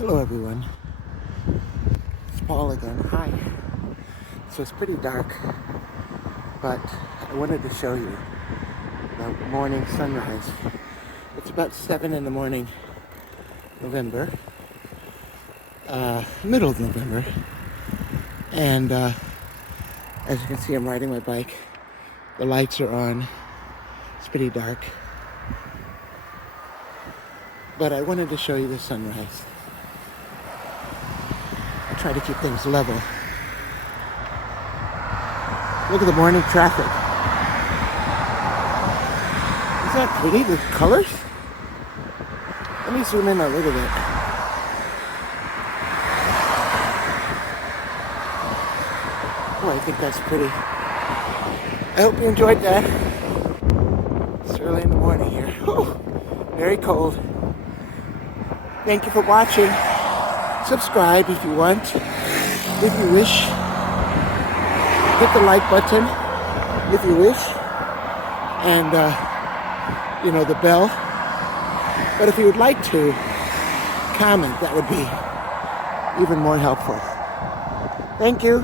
Hello everyone, it's Paul again. Hi. So it's pretty dark, but I wanted to show you the morning sunrise. It's about 7 in the morning, November, middle of November, and as you can see I'm riding my bike. The lights are on, it's pretty dark, but I wanted to show you the sunrise. I try to keep things level. Look at the morning traffic. Isn't that pretty, the colors? Let me zoom in a little bit. Oh, I think that's pretty. I hope you enjoyed that. It's early in the morning here. Whew, very cold. Thank you for watching. Subscribe if you want, if you wish. Hit the like button if you wish, and the bell. But if you would like to comment, that would be even more helpful. Thank you.